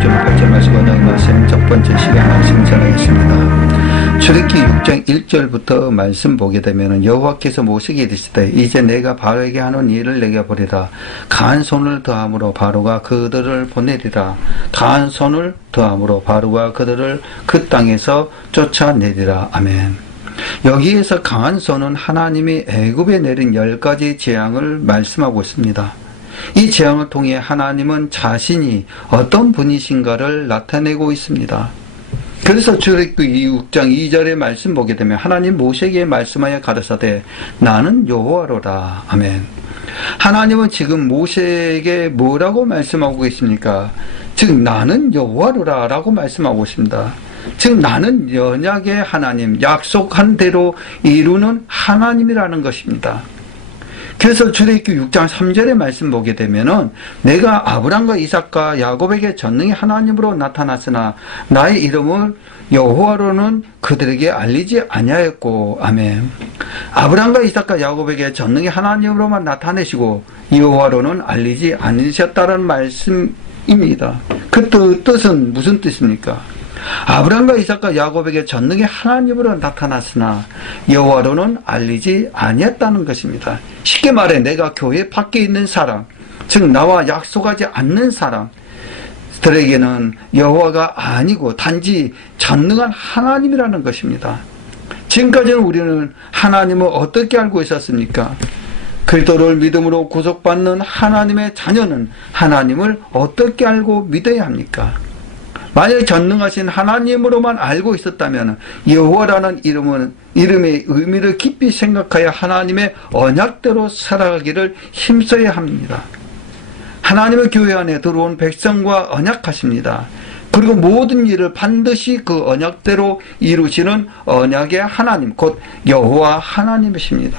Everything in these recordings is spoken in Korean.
6절 8절 말씀 원하는 말씀 첫 번째 시간 말씀 전하겠습니다. 출애굽기 6장 1절부터 말씀 보게 되면 여호와께서 모세에게 이르시되 이제 내가 바로에게 하는 일을 내게 보리라. 강한 손을 더함으로 바로가 그들을 보내리라. 강한 손을 더함으로 바로가 그들을 그 땅에서 쫓아내리라. 아멘. 여기에서 강한 손은 하나님이 애굽에 내린 10가지 재앙을 말씀하고 있습니다. 이 재앙을 통해 하나님은 자신이 어떤 분이신가를 나타내고 있습니다. 그래서 출애굽기 6장 2절의 말씀 보게 되면 하나님 모세에게 말씀하여 가라사대 나는 여호와로라. 아멘. 하나님은 지금 모세에게 뭐라고 말씀하고 계십니까? 즉 나는 여호와로라 라고 말씀하고 있습니다. 즉 나는 언약의 하나님, 약속한 대로 이루는 하나님이라는 것입니다. 그래서 출애굽기 6장 3절의 말씀 보게 되면은 내가 아브람과 이삭과 야곱에게 전능히 하나님으로 나타났으나 나의 이름을 여호와로는 그들에게 알리지 아니하였고. 아멘. 아브람과 이삭과 야곱에게 전능히 하나님으로만 나타내시고 여호와로는 알리지 않으셨다는 말씀입니다. 그 뜻은 무슨 뜻입니까? 아브람과 이삭과 야곱에게 전능히 하나님으로 나타났으나 여호와로는 알리지 아니했다는 것입니다. 쉽게 말해 내가 교회 밖에 있는 사람, 즉 나와 약속하지 않는 사람들에게는 여호와가 아니고 단지 전능한 하나님이라는 것입니다. 지금까지는 우리는 하나님을 어떻게 알고 있었습니까? 그리스도를 믿음으로 구속받는 하나님의 자녀는 하나님을 어떻게 알고 믿어야 합니까? 만약 전능하신 하나님으로만 알고 있었다면 여호와라는 이름의 의미를 깊이 생각하여 하나님의 언약대로 살아가기를 힘써야 합니다. 하나님의 교회 안에 들어온 백성과 언약하십니다. 그리고 모든 일을 반드시 그 언약대로 이루시는 언약의 하나님, 곧 여호와 하나님이십니다.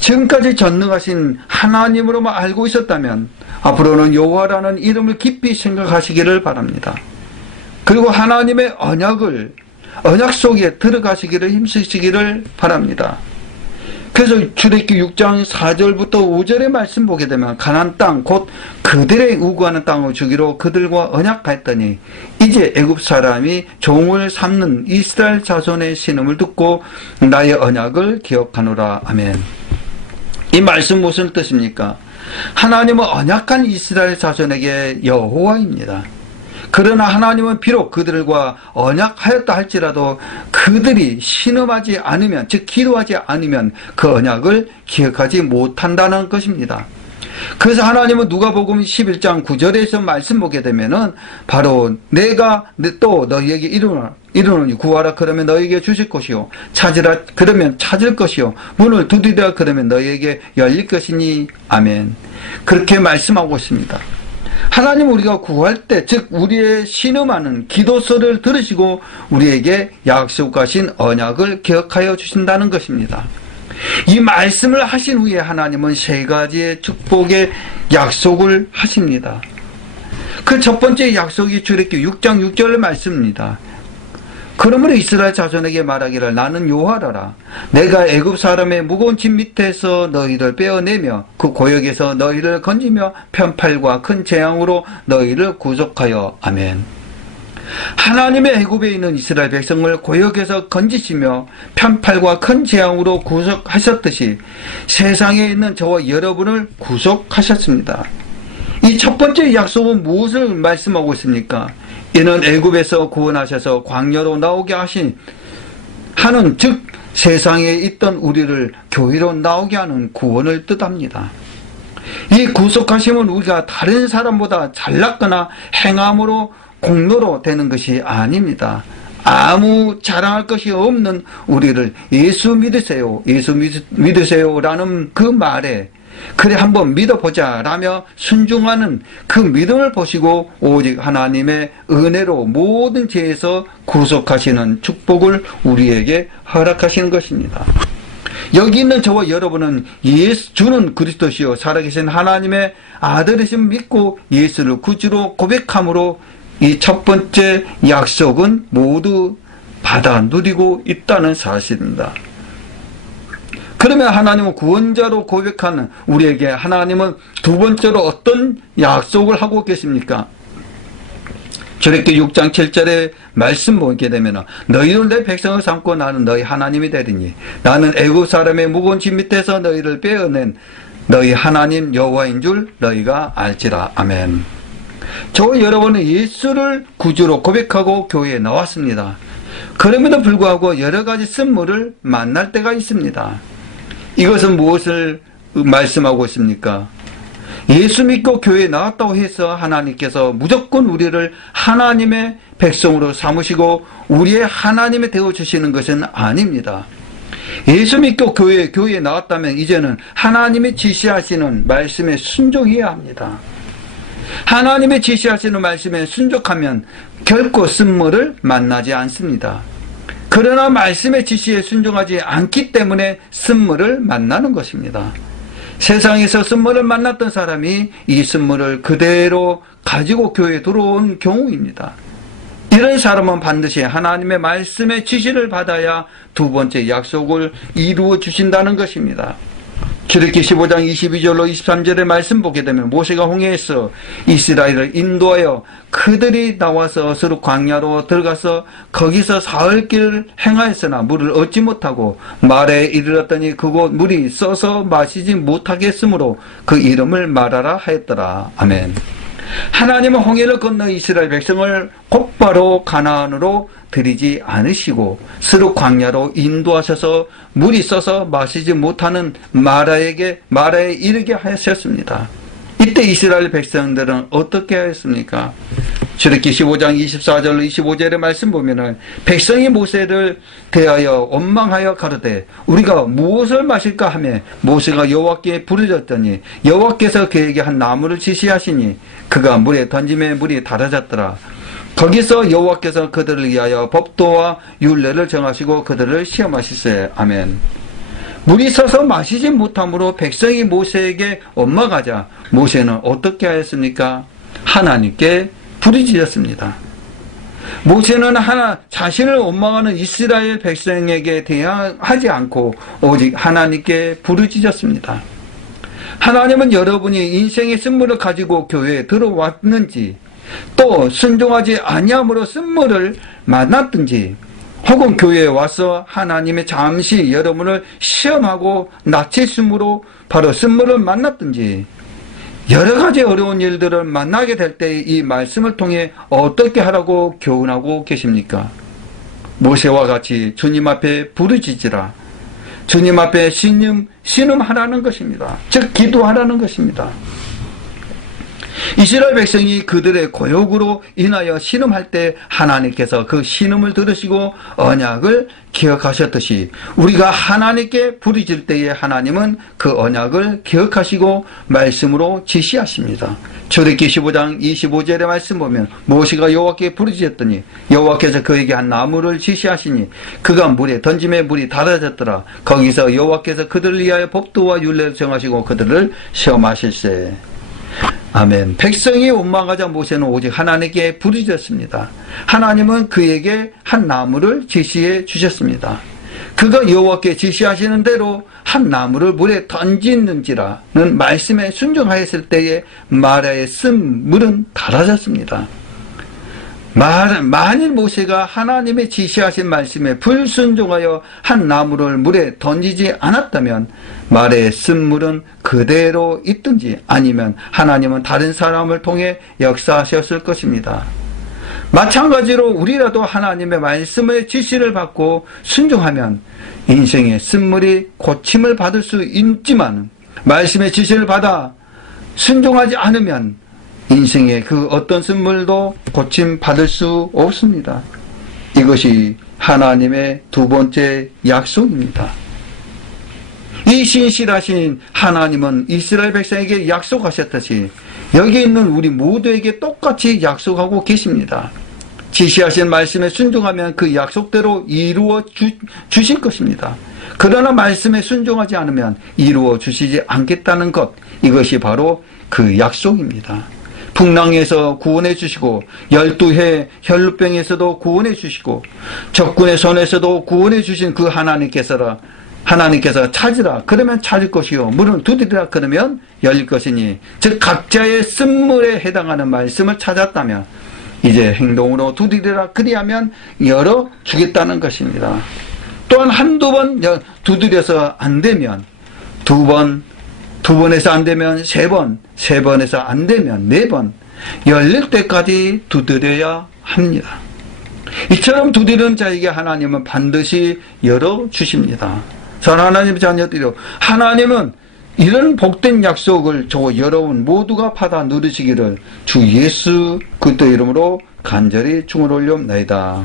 지금까지 전능하신 하나님으로만 알고 있었다면 앞으로는 여호와라는 이름을 깊이 생각하시기를 바랍니다. 그리고 하나님의 언약 속에 들어가시기를 힘쓰시기를 바랍니다. 그래서 출애굽기 6장 4절부터 5절의 말씀 보게 되면 가나안 땅 곧 그들의 우구하는 땅을 주기로 그들과 언약하였더니 이제 애굽 사람이 종을 삼는 이스라엘 자손의 신음을 듣고 나의 언약을 기억하노라. 아멘. 이 말씀 무슨 뜻입니까? 하나님은 언약한 이스라엘 자손에게 여호와입니다. 그러나 하나님은 비록 그들과 언약하였다 할지라도 그들이 신음하지 않으면, 즉 기도하지 않으면 그 언약을 기억하지 못한다는 것입니다. 그래서 하나님은 누가복음 11장 9절에서 말씀 보게 되면은 바로 내가 또 너희에게 이르노니 구하라 그러면 너희에게 주실 것이요 찾으라 그러면 찾을 것이요 문을 두드리라 그러면 너희에게 열릴 것이니. 아멘. 그렇게 말씀하고 있습니다. 하나님 우리가 구할 때, 즉 우리의 신음하는 기도소를 들으시고 우리에게 약속하신 언약을 기억하여 주신다는 것입니다. 이 말씀을 하신 후에 하나님은 세 가지의 축복의 약속을 하십니다. 그 첫 번째 약속이 출애굽기 6장 6절 말씀입니다. 그러므로 이스라엘 자손에게 말하기를 나는 여호와라. 내가 애굽 사람의 무거운 짐 밑에서 너희를 빼어내며 그 고역에서 너희를 건지며 편팔과 큰 재앙으로 너희를 구속하여. 아멘. 하나님의 애굽에 있는 이스라엘 백성을 고역에서 건지시며 편팔과 큰 재앙으로 구속하셨듯이 세상에 있는 저와 여러분을 구속하셨습니다. 이 첫 번째 약속은 무엇을 말씀하고 있습니까? 이는 애굽에서 구원하셔서 광야로 나오게 하는 즉 세상에 있던 우리를 교회로 나오게 하는 구원을 뜻합니다. 이 구속하심은 우리가 다른 사람보다 잘났거나 행함으로 공로로 되는 것이 아닙니다. 아무 자랑할 것이 없는 우리를 예수 믿으세요, 예수 믿으세요라는 그 말에 그래 한번 믿어보자 라며 순종하는 그 믿음을 보시고 오직 하나님의 은혜로 모든 죄에서 구속하시는 축복을 우리에게 허락하시는 것입니다. 여기 있는 저와 여러분은 주는 그리스도시요 살아계신 하나님의 아들이심 믿고 예수를 구주로 고백함으로 이 첫 번째 약속은 모두 받아 누리고 있다는 사실입니다. 그러면 하나님은 구원자로 고백하는 우리에게 하나님은 두 번째로 어떤 약속을 하고 계십니까? 출애굽기 6장 7절에 말씀 보게 되면 너희들 내 백성을 삼고 나는 너희 하나님이 되리니 나는 애굽 사람의 무거운 짐 밑에서 너희를 빼어낸 너희 하나님 여호와인 줄 너희가 알지라. 아멘. 저 여러분은 예수를 구주로 고백하고 교회에 나왔습니다. 그럼에도 불구하고 여러 가지 쓴물을 만날 때가 있습니다. 이것은 무엇을 말씀하고 있습니까? 예수 믿고 교회에 나왔다고 해서 하나님께서 무조건 우리를 하나님의 백성으로 삼으시고 우리의 하나님이 되어주시는 것은 아닙니다. 예수 믿고 교회에 나왔다면 이제는 하나님이 지시하시는 말씀에 순종해야 합니다. 하나님의 지시하시는 말씀에 순종하면 결코 쓴물을 만나지 않습니다. 그러나 말씀의 지시에 순종하지 않기 때문에 쓴물을 만나는 것입니다. 세상에서 쓴물을 만났던 사람이 이 쓴물을 그대로 가지고 교회에 들어온 경우입니다. 이런 사람은 반드시 하나님의 말씀의 지시를 받아야 두 번째 약속을 이루어 주신다는 것입니다. 출애굽기 15장 22절로 23절의 말씀 보게 되면 모세가 홍해에서 이스라엘을 인도하여 그들이 나와서 스룹 광야로 들어가서 거기서 사흘길 행하였으나 물을 얻지 못하고 마라에 이르렀더니 그곳 물이 써서 마시지 못하겠으므로 그 이름을 마라라 하였더라. 아멘. 하나님은 홍해를 건너 이스라엘 백성을 곧바로 가나안으로 들이지 않으시고 스룹 광야로 인도하셔서 물이 써서 마시지 못하는 마라에 이르게 하셨습니다. 이때 이스라엘 백성들은 어떻게 하였습니까? 출애굽기 15장 24절로 25절의 말씀 보면은 백성이 모세를 대하여 원망하여 가로되 우리가 무엇을 마실까 하며 모세가 여호와께 부르짖었더니 여호와께서 그에게 한 나무를 지시하시니 그가 물에 던짐에 물이 달아졌더라. 거기서 여호와께서 그들을 위하여 법도와 율례를 정하시고 그들을 시험하시세. 아멘. 물이 서서 마시지 못함으로 백성이 모세에게 원망하자 모세는 어떻게 하였습니까? 하나님께 부르짖었습니다. 모세는 자신을 원망하는 이스라엘 백성에게 대항하지 않고 오직 하나님께 부르짖었습니다. 하나님은 여러분이 인생의 쓴물을 가지고 교회에 들어왔는지 또 순종하지 아니함으로 쓴물을 만났든지 혹은 교회에 와서 하나님의 잠시 여러분을 시험하고 낮추심으로 바로 쓴물을 만났든지 여러 가지 어려운 일들을 만나게 될 때 이 말씀을 통해 어떻게 하라고 교훈하고 계십니까? 모세와 같이 주님 앞에 부르짖으라. 주님 앞에 신음하라는 것입니다. 즉 기도하라는 것입니다. 이스라엘 백성이 그들의 고역으로 인하여 신음할 때 하나님께서 그 신음을 들으시고 언약을 기억하셨듯이 우리가 하나님께 부르짖을 때에 하나님은 그 언약을 기억하시고 말씀으로 지시하십니다. 출애굽기 15장 25절의 말씀 보면 모세가 여호와께 부르짖었더니 여호와께서 그에게 한 나무를 지시하시니 그가 물에 던짐에 물이 달아졌더라. 거기서 여호와께서 그들을 위하여 법도와 율례를 정하시고 그들을 시험하실세. 아멘. 백성이 원망하자 모세는 오직 하나님께 부르짖었습니다. 하나님은 그에게 한 나무를 지시해 주셨습니다. 그가 여호와께 지시하시는 대로 한 나무를 물에 던지는지라는 말씀에 순종하였을 때에 마라에 쓴 물은 달아졌습니다. 만일 모세가 하나님의 지시하신 말씀에 불순종하여 한 나무를 물에 던지지 않았다면 마라에 쓴 물은 그대로 있든지 아니면 하나님은 다른 사람을 통해 역사하셨을 것입니다. 마찬가지로 우리라도 하나님의 말씀의 지시를 받고 순종하면 인생의 쓴물이 고침을 받을 수 있지만 말씀의 지시를 받아 순종하지 않으면 인생의 그 어떤 쓴물도 고침받을 수 없습니다. 이것이 하나님의 두 번째 약속입니다. 이 신실하신 하나님은 이스라엘 백성에게 약속하셨듯이 여기 있는 우리 모두에게 똑같이 약속하고 계십니다. 지시하신 말씀에 순종하면 그 약속대로 이루어 주실 것입니다. 그러나 말씀에 순종하지 않으면 이루어 주시지 않겠다는 것, 이것이 바로 그 약속입니다. 풍랑에서 구원해 주시고 12해 혈루병에서도 구원해 주시고 적군의 손에서도 구원해 주신 그 하나님께서 찾으라 그러면 찾을 것이요 문은 두드리라 그러면 열릴 것이니 즉 각자의 쓴물에 해당하는 말씀을 찾았다면 이제 행동으로 두드리라. 그리하면 열어주겠다는 것입니다. 또한 한두 번 두드려서 안 되면 두 번에서 안 되면 세 번에서 안 되면 네 번, 열릴 때까지 두드려야 합니다. 이처럼 두드리는 자에게 하나님은 반드시 열어주십니다. 사랑하는 하나님의 자녀들이요, 하나님은 이런 복된 약속을 여러분 모두가 받아 누리시기를 주 예수 그리스도 이름으로 간절히 축원을 올려옵나이다.